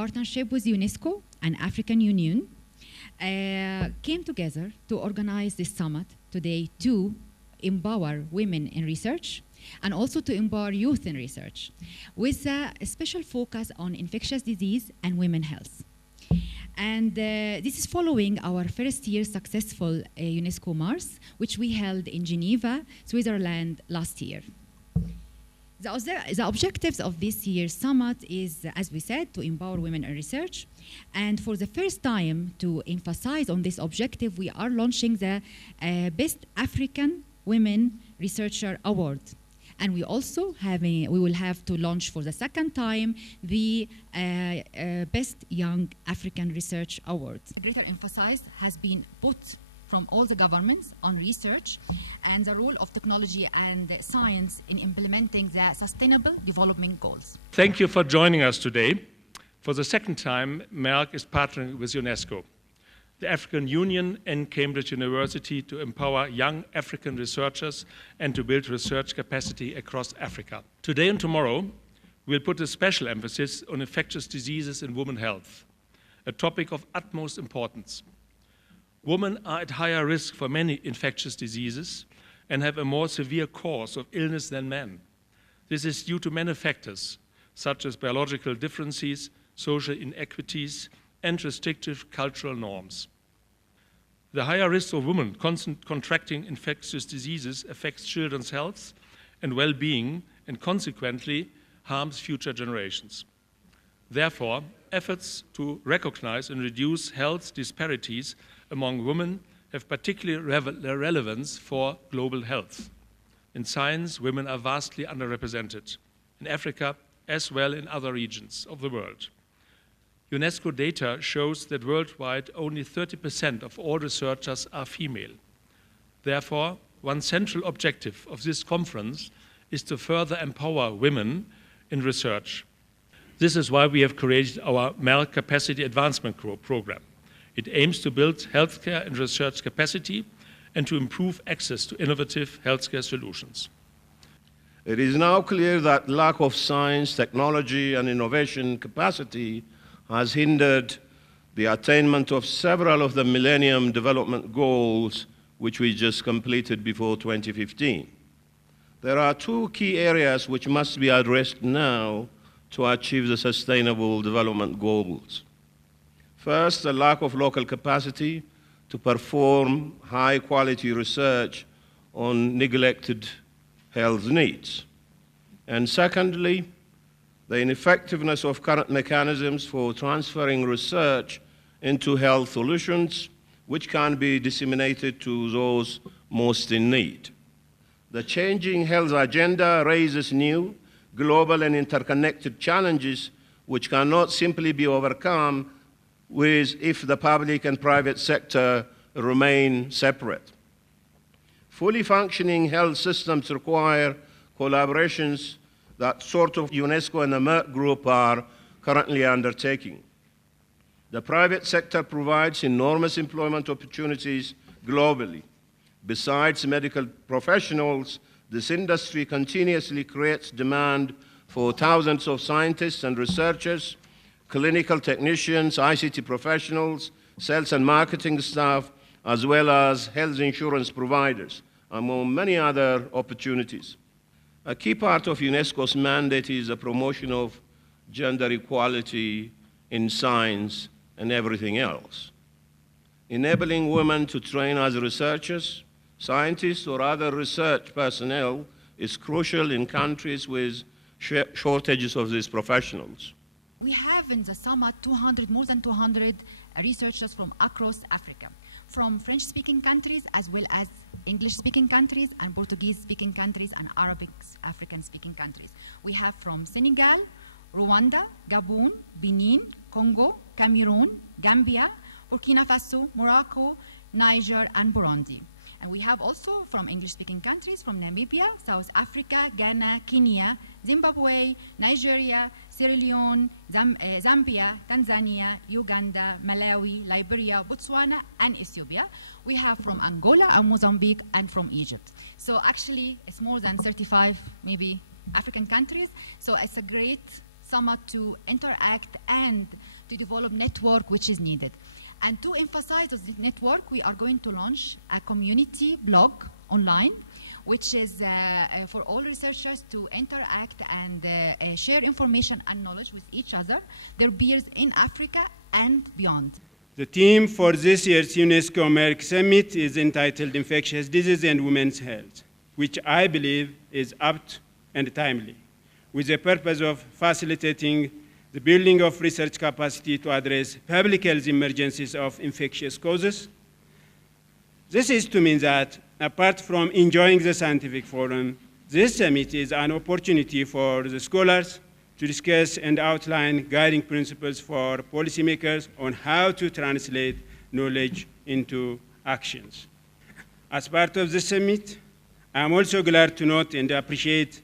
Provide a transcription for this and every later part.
partnership with UNESCO and African Union, came together to organize this summit today to empower women in research and also to empower youth in research with a special focus on infectious disease and women's health. And this is following our first year successful UNESCO Merck, which we held in Geneva, Switzerland last year. The objectives of this year's summit is, as we said, to empower women in research. And for the first time, to emphasize on this objective, we are launching the Best African Women Researcher Award. And we will have to launch for the second time the Best Young African Research Award. A greater emphasis has been put from all the governments on research and the role of technology and science in implementing the Sustainable Development Goals. Thank you for joining us today. For the second time, Merck is partnering with UNESCO, the African Union and Cambridge University to empower young African researchers and to build research capacity across Africa. Today and tomorrow, we'll put a special emphasis on infectious diseases and women's health, a topic of utmost importance. Women are at higher risk for many infectious diseases and have a more severe course of illness than men. This is due to many factors, such as biological differences, social inequities, and restrictive cultural norms. The higher risk of women contracting infectious diseases affects children's health and well-being and consequently harms future generations. Therefore, efforts to recognize and reduce health disparities among women have particular relevance for global health. In science, women are vastly underrepresented, in Africa as well in other regions of the world. UNESCO data shows that worldwide only 30% of all researchers are female. Therefore, one central objective of this conference is to further empower women in research. This is why we have created our Merck Capacity Advancement Program. It aims to build healthcare and research capacity and to improve access to innovative healthcare solutions. It is now clear that lack of science, technology, and innovation capacity has hindered the attainment of several of the Millennium Development Goals which we just completed before 2015. There are two key areas which must be addressed now to achieve the Sustainable Development Goals. First, the lack of local capacity to perform high-quality research on neglected health needs. And secondly, the ineffectiveness of current mechanisms for transferring research into health solutions, which can be disseminated to those most in need. The changing health agenda raises new, global and interconnected challenges which cannot simply be overcome if the public and private sector remain separate. Fully functioning health systems require collaborations that sort of UNESCO and the Merck Group are currently undertaking. The private sector provides enormous employment opportunities globally. Besides medical professionals, this industry continuously creates demand for thousands of scientists and researchers, clinical technicians, ICT professionals, sales and marketing staff, as well as health insurance providers, among many other opportunities. A key part of UNESCO's mandate is the promotion of gender equality in science and everything else. Enabling women to train as researchers, scientists, or other research personnel is crucial in countries with shortages of these professionals. We have in the summit more than 200 researchers from across Africa, from French-speaking countries as well as English-speaking countries and Portuguese-speaking countries and Arabic African-speaking countries. We have from Senegal, Rwanda, Gabon, Benin, Congo, Cameroon, Gambia, Burkina Faso, Morocco, Niger, and Burundi. And we have also from English-speaking countries from Namibia, South Africa, Ghana, Kenya, Zimbabwe, Nigeria, Sierra Leone, Zambia, Tanzania, Uganda, Malawi, Liberia, Botswana, and Ethiopia. We have from Angola and Mozambique and from Egypt. So actually, it's more than 35, maybe, African countries. So it's a great summit to interact and to develop network which is needed. And to emphasize this network, we are going to launch a community blog online, which is for all researchers to interact and share information and knowledge with each other, their peers in Africa and beyond. The theme for this year's UNESCO Merck Summit is entitled Infectious Disease and Women's Health, which I believe is apt and timely, with the purpose of facilitating the building of research capacity to address public health emergencies of infectious causes. This is to mean that, apart from enjoying the scientific forum, this summit is an opportunity for the scholars to discuss and outline guiding principles for policymakers on how to translate knowledge into actions. As part of the summit, I am also glad to note and appreciate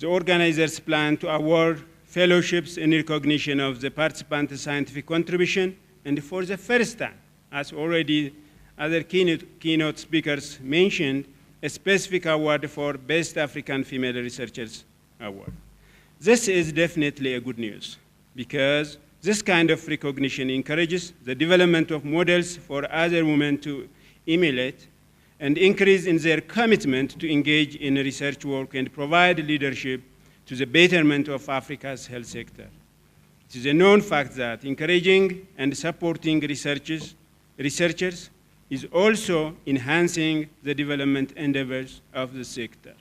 the organizers' plan to award fellowships in recognition of the participants' scientific contribution, and for the first time, as already other keynote speakers mentioned, a specific award for Best African Female Researchers Award. This is definitely a good news, because this kind of recognition encourages the development of models for other women to emulate and increase in their commitment to engage in research work and provide leadership to the betterment of Africa's health sector. It is a known fact that encouraging and supporting researchers is also enhancing the development endeavors of the sector.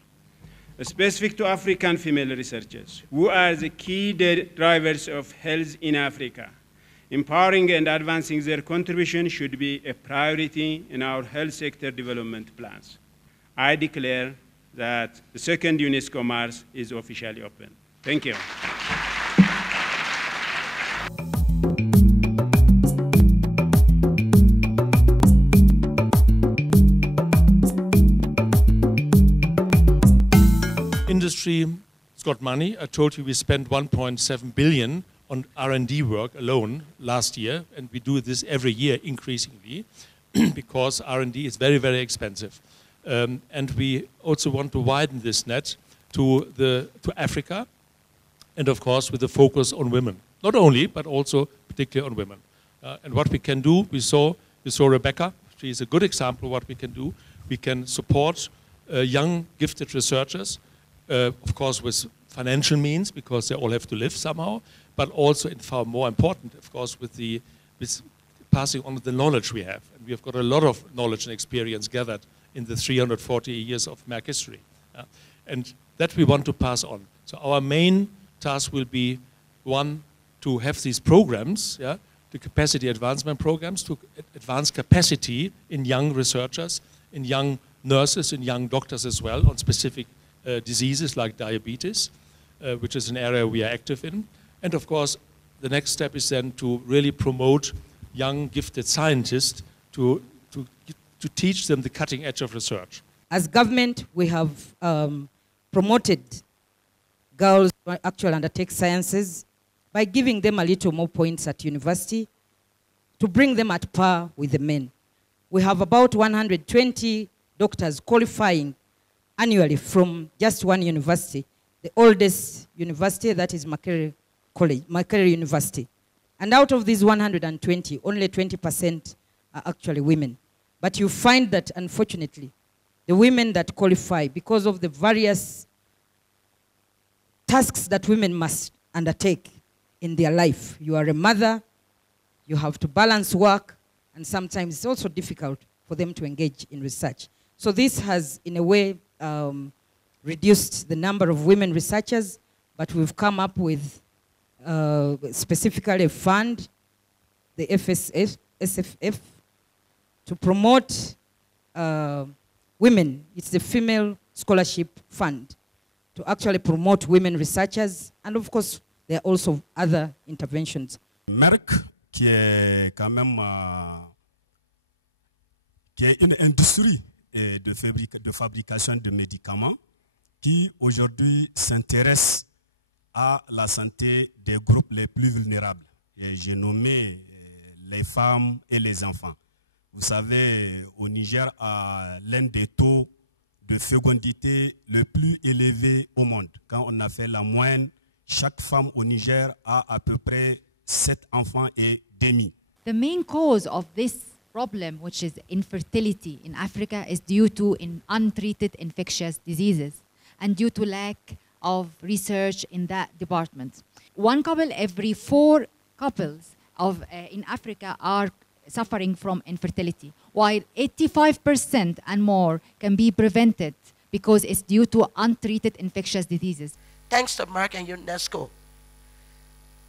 Specific to African female researchers, who are the key drivers of health in Africa, empowering and advancing their contribution should be a priority in our health sector development plans. I declare that the second UNESCO Mars is officially open. Thank you. Industry has got money. I told you we spent 1.7 billion on R&D work alone last year, and we do this every year increasingly because R&D is very, very expensive. And we also want to widen this net to Africa, and of course with the focus on women. Not only, but also particularly on women. And what we can do, we saw Rebecca. She is a good example of what we can do. We can support young, gifted researchers, of course with financial means, because they all have to live somehow, but also, and far more important, of course, with passing on the knowledge we have. And we have got a lot of knowledge and experience gathered in the 340 years of Merck history. And that we want to pass on. So our main task will be, one, to have these programs, the capacity advancement programs, to advance capacity in young researchers, in young nurses, in young doctors as well, on specific diseases like diabetes, which is an area we are active in. And of course, the next step is then to really promote young, gifted scientists to teach them the cutting edge of research. As government, we have promoted girls to actually undertake sciences by giving them a little more points at university to bring them at par with the men. We have about 120 doctors qualifying annually from just one university, the oldest university, that is Makerere College, Makerere University. And out of these 120, only 20% are actually women. But you find that, unfortunately, the women that qualify, because of the various tasks that women must undertake in their life. You are a mother, you have to balance work, and sometimes it's also difficult for them to engage in research. So this has, in a way, reduced the number of women researchers, but we've come up with specifically a fund, the SFF, to promote women. It's the Female Scholarship Fund, to actually promote women researchers, and of course, there are also other interventions. Merck, qui est quand même qui est une industrie de fabrication de médicaments qui aujourd'hui s'intéresse à la santé des groupes les plus vulnérables. Et j'ai nommé les femmes et les enfants. Vous savez, au Niger a l'un des taux de fécondité le plus élevé au monde. Quand on a fait la moyenne chaque femme au Niger a à peu près 7 enfants et demi. The main cause of this problem, which is infertility in Africa, is due to untreated infectious diseases and due to lack of research in that department. One couple every 4 couples in Africa are suffering from infertility, while 85% and more can be prevented because it's due to untreated infectious diseases. Thanks to Merck and UNESCO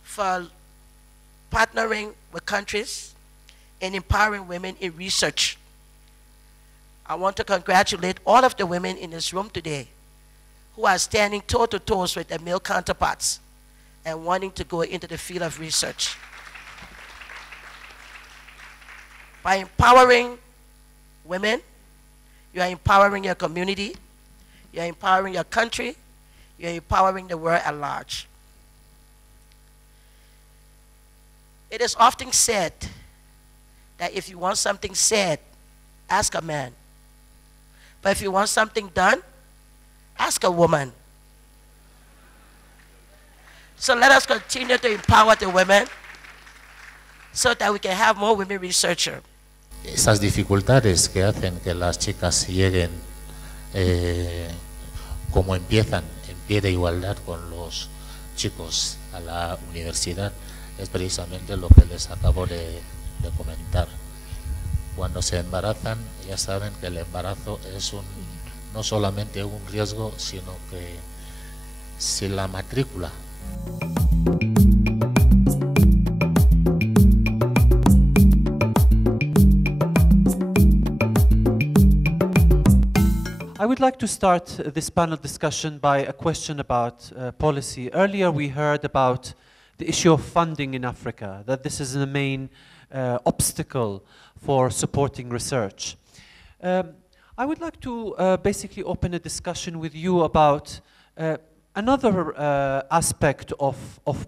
for partnering with countries and empowering women in research. I want to congratulate all of the women in this room today who are standing toe-to-toe with their male counterparts and wanting to go into the field of research. By empowering women, you are empowering your community, you are empowering your country, you are empowering the world at large. It is often said that if you want something said, ask a man. But if you want something done, ask a woman. So let us continue to empower the women so that we can have more women researchers. Esas dificultades que hacen que las chicas lleguen como empiezan, en pie de igualdad con los chicos a la universidad, es precisamente lo que les acabo de comentar. Cuando se embarazan, ya saben que el embarazo es no solamente un riesgo, sino que si la matrícula I would like to start this panel discussion by a question about policy. Earlier we heard about the issue of funding in Africa, that this is the main obstacle for supporting research. I would like to basically open a discussion with you about another aspect of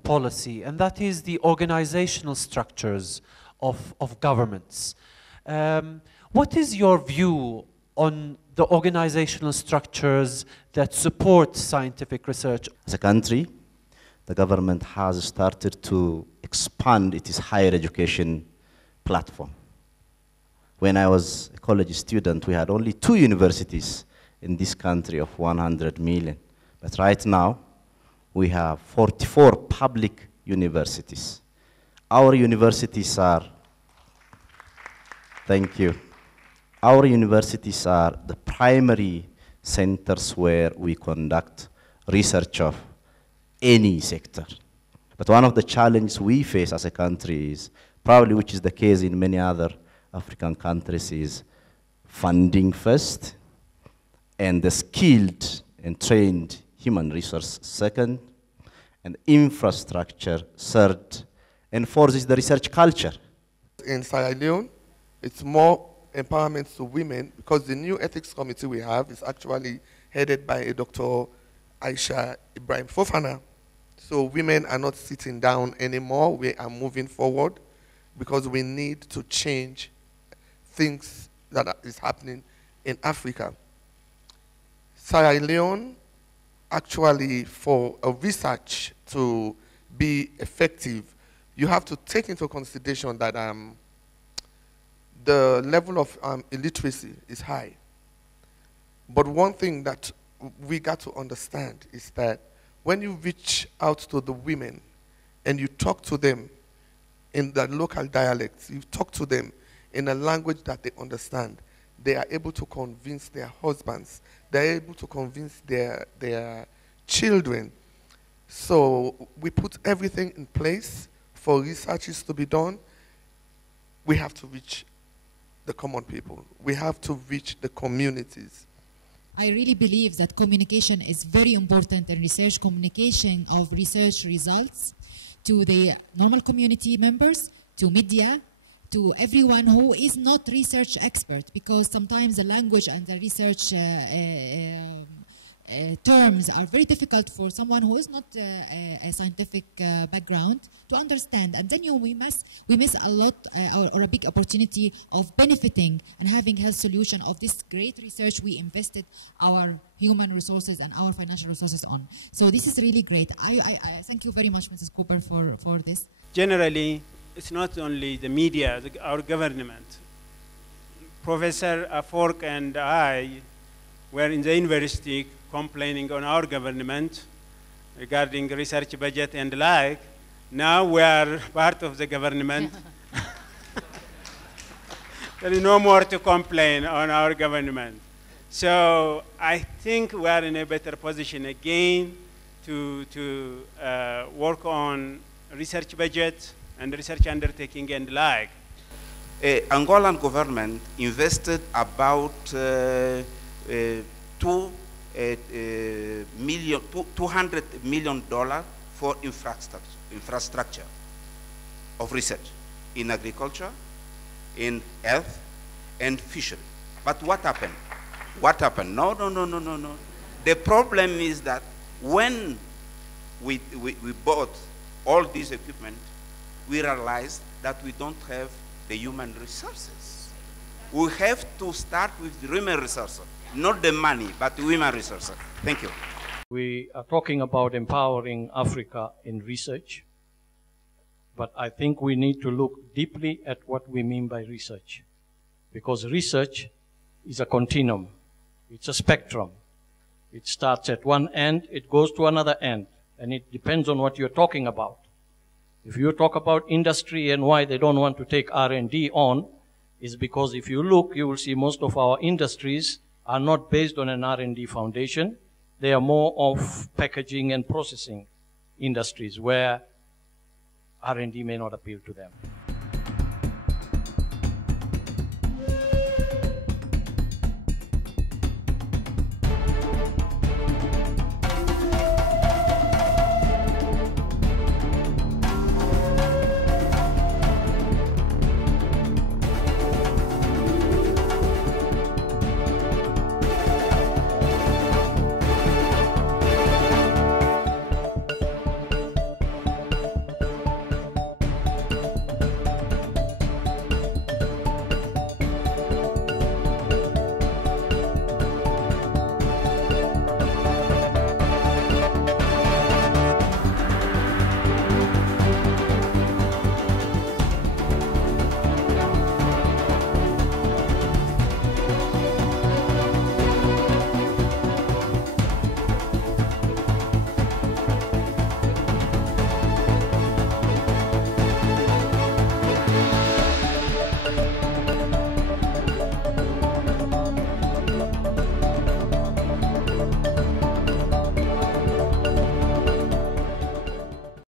policy, and that is the organizational structures of governments. What is your view on the organizational structures that support scientific research? As a country, the government has started to expand its higher education platform. When I was a college student, we had only 2 universities in this country of 100 million. But right now, we have 44 public universities. Our universities are, thank you. Our universities are the primary centers where we conduct research of any sector. But one of the challenges we face as a country is, probably which is the case in many other African countries, is funding first, and the skilled and trained human resource second, and infrastructure third, and fourth is the research culture. In Sierra Leone, it's more empowerment to women because the new ethics committee we have is actually headed by Dr. Aisha Ibrahim Fofana. So women are not sitting down anymore. We are moving forward because we need to change things that is happening in Africa. Sierra Leone, actually, for a research to be effective, you have to take into consideration that the level of illiteracy is high. But one thing that we got to understand is that when you reach out to the women and you talk to them in the local dialects, you talk to them in a language that they understand, they are able to convince their husbands, they're able to convince their children. So we put everything in place for researches to be done. We have to reach the common people. We have to reach the communities. I really believe that communication is very important in research, communication of research results to the normal community members, to media, to everyone who is not research expert, because sometimes the language and the research terms are very difficult for someone who is not a scientific background to understand, and then we miss a lot or a big opportunity of benefiting and having health solution of this great research we invested our human resources and our financial resources on. So this is really great. I thank you very much, Mrs. Cooper, for this. Generally, it's not only the media, our government. Professor Afork and I were in the university complaining on our government regarding research budget and the like. Now we are part of the government. There is no more to complain on our government. So I think we are in a better position again to work on research budget and research undertaking and the like. Angolan government invested about $200 million for infrastructure of research in agriculture, in health, and fishery. But what happened? What happened? No. The problem is that when we bought all this equipment, we realized that we don't have the human resources. We have to start with the human resources, not the money, but the human resources. Thank you. We are talking about empowering Africa in research, but I think we need to look deeply at what we mean by research, because research is a continuum. It's a spectrum. It starts at one end, it goes to another end, and it depends on what you're talking about. If you talk about industry and why they don't want to take R&D on, is because if you look, you will see most of our industries are not based on an R&D foundation. They are more of packaging and processing industries where R&D may not appeal to them.